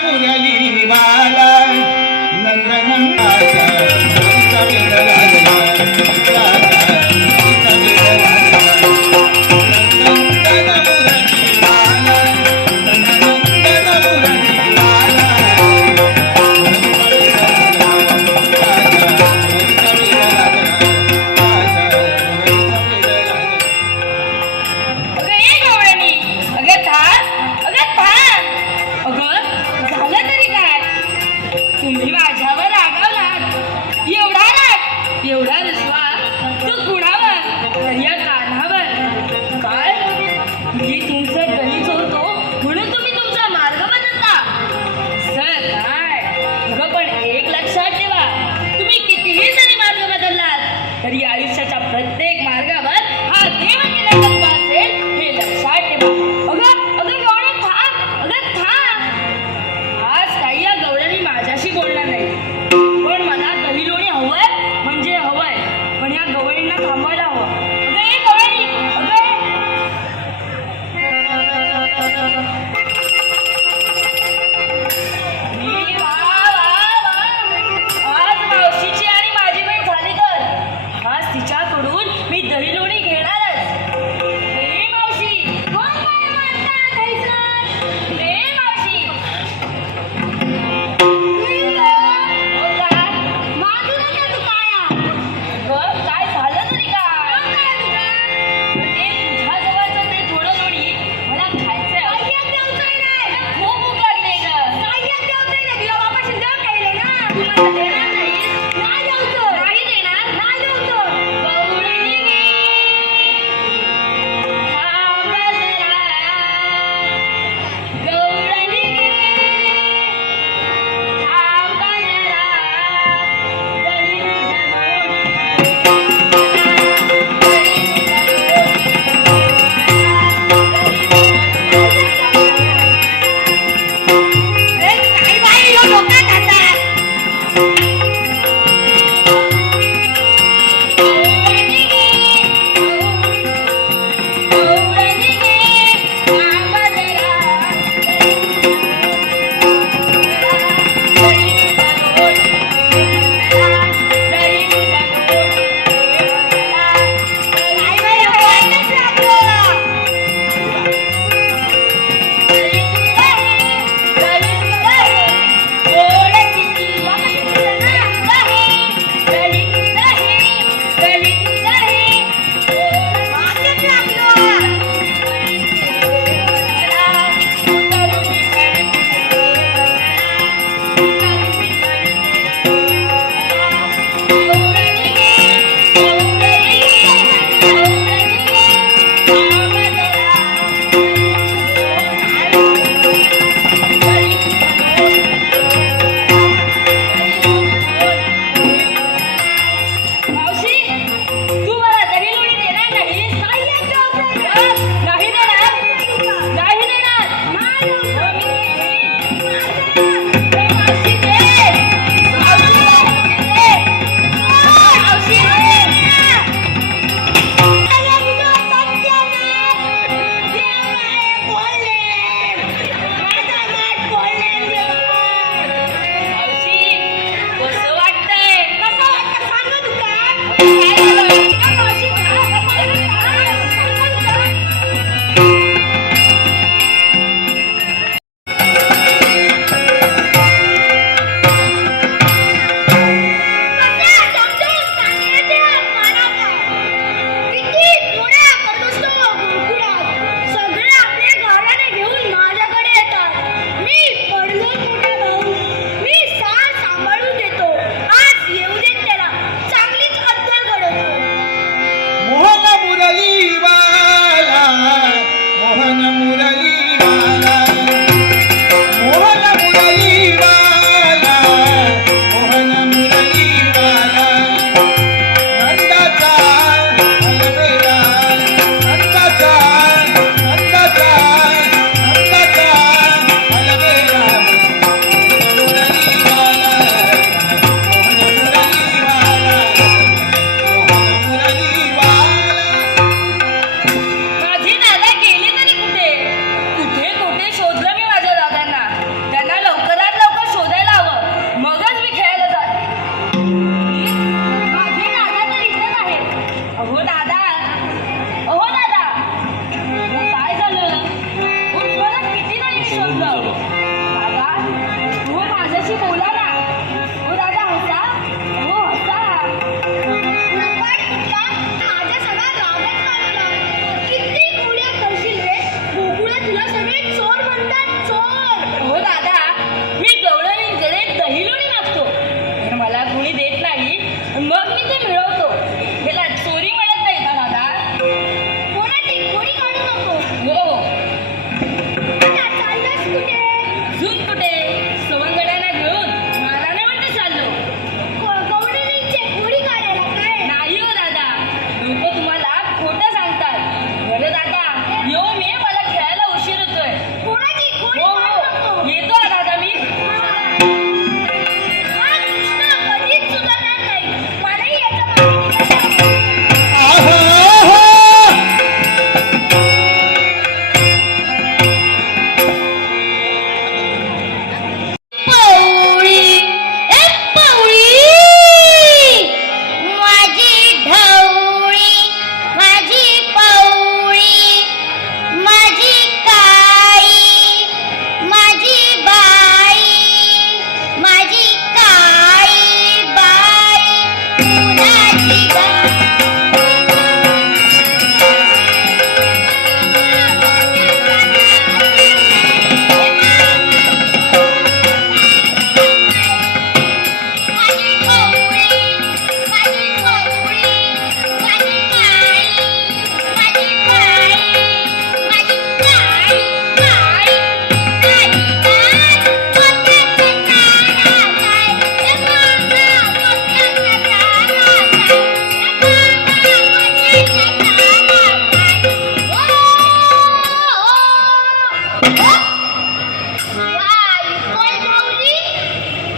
मुरली वाला नंदनंदाचा सवेद लागला तरी आयुष्याच्या प्रत्येक मार्गावर हा देव केलेला असेल हे लक्षात ठेवा. अगं गवळण थांब, अगं थांब. आज काही या गवळणी माझ्याशी बोलणार नाही, पण मला दही लोणी हवंय म्हणजे हवंय, पण या गवळींना थांबवायला हवं. अगं ए गवळणी, तिच्याकडून मी दही लोणी घेणारच. मावशी काय झालं तरी काय? तुझ्या जवळचं ते थोडं लोणी मला खायचंय. खूप भूक लागली अहो दादा, अहो दादा, अहो काय झालं? अहो तुम्हाला किती नाही मी शोधलं. दादा, अहो माझ्याशी बोला ना. अहो दादा हसा, अहो हसा. माझ्या सगळा रागच काढला. किती पुढे करशील रे? गोकुळा तुला सगळे चोर म्हणतात, चोर. अहो दादा, मी गवळणींकडे दहीलोणी मागतो, पण मला कोणी देत नाही, मग मी ते मिळवतो. त्याला चोरी म्हणत नाही का दादा? कोणाची कोणी काढू नको. हो. आता चाललास कुठे? झूम कुठे? सवंगड्यांना घेऊन मानाने म्हणते चाललो. गवळणीचे कोणी काढायला काय? नाही हो दादा, लोक तुम्हाला खोटं सांगतात. बरं दादा, येऊ मी, मला खेळायला उशीर होतोय. कोणाची कोणी हो काढू हो, नको. येतो ना दादा मी. हा कृष्णा कधीच सुधारणार नाही. मलाही याचा माहिती आहे. आहा, आहा. पौळी ए पौळी माझी ढवळी माझी पौळी माझी काळी माझी बाई माझी काळी बाई कुणाची माझी पौळी माझी पौळी माझी काळी माझी काळी माझी काळी काळी काळी मोत्याचा तारा काय ए मामा मोत्याचा तारा काय ए मामा मोत्याचा तारा काय ओ आई कोण धावली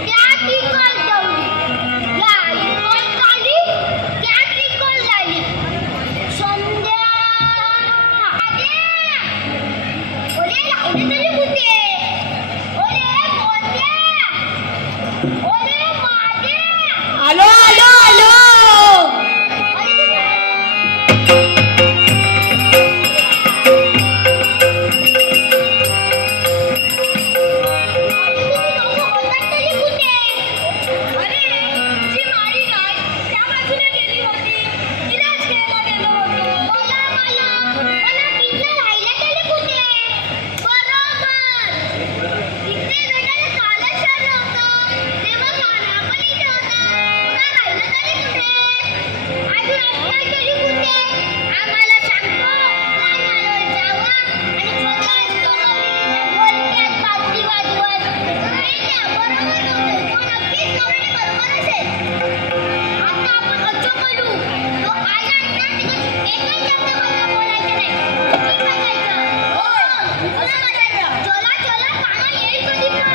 त्या ती कोण धावली आई कोण काली त्या ती कोण झाली संध्या आद्या ओरे लावले तरी कुठे ओरे मोत्या ओरे माद्या आलो आलो आलो. आम्हाला सांगतो लहान मानवाला जावा आणि स्वतः बोलक्यात बासरी वाजवत नाही त्या बरोबर नव्हतं तो नक्कीच गवळणी बरोबर असेल. आता आपण अचूक बोलू तो आला ना तिकडे एकही शब्द मला बोलायचं नाही चुकीच बघायचं हो असं करायचं चला चला काना येईल कधी पण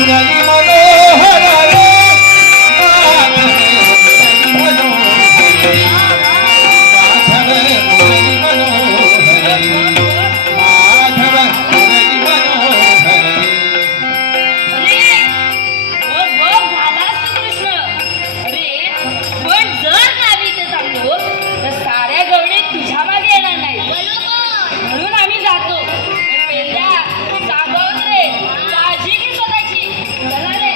मुरली मनोहर रे माधव मुरली मनोहर रे माधव मुरली मनोहर रे माधव मुरली मनोहर रे अरे बघ बघ झालास तू कृष्ण. अरे पण जर गावी इथे थांबलो तर साऱ्या गवळी तुझ्या मागे येणार नाही. बरोबर म्हणून आम्ही जातो. पण पेंड्या सांभाळून रे, काळजी घे स्वतःची. चला रे.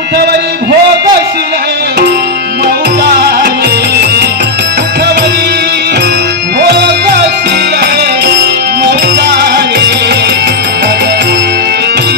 उठवरी भोगशिले मौदारे उठवरी भोगशिले मौदारे उठवरी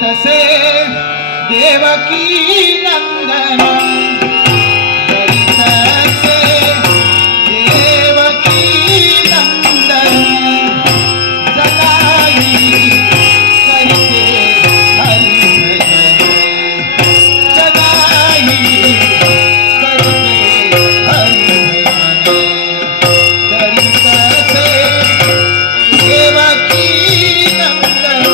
तसे देवकी नंदन जरी तसे देवकी नंदन जनाई करते हरी भजन जनाई करते हरी भजन जरी तसे देवकी नंदन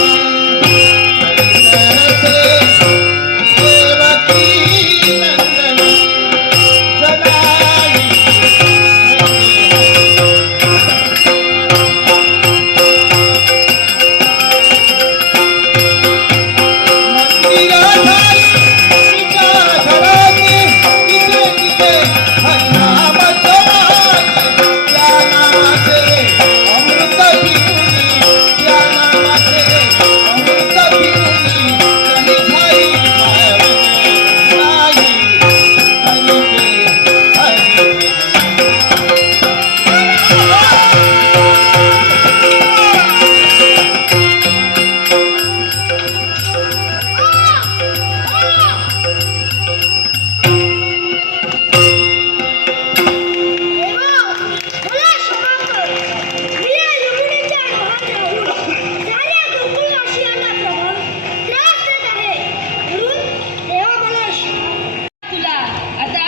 तुला आता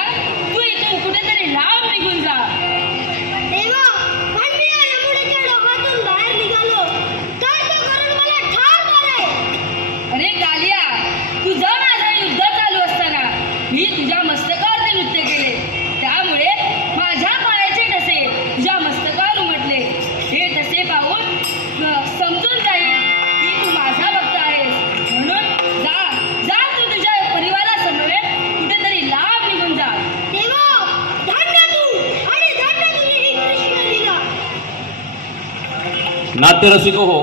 तू इथून कुठेतरी लांब निघून जा. देवा पण मी या यमुनेच्या डोहातून बाहेर निघालो तर तो गरुड मला ठार मारेल. अरे कालिया, तुझं माझं युद्ध चालू असताना मी तुझ्या मस्तकावरती नृत्य केले, त्यामुळे माझ्या पायाचे ठसे तुझ्या मस्तकावर उमटले. हे ठसे पाहून समजून जाईल की तू माझा भक्त आहेस. म्हणून जा जा, तू तुझ्या परिवारासमवेत कुठेतरी लांब निघून जा. देवा धन्य तू आणि धन्य तुझी ही कृष्ण लीला. नाट्यरसिक हो,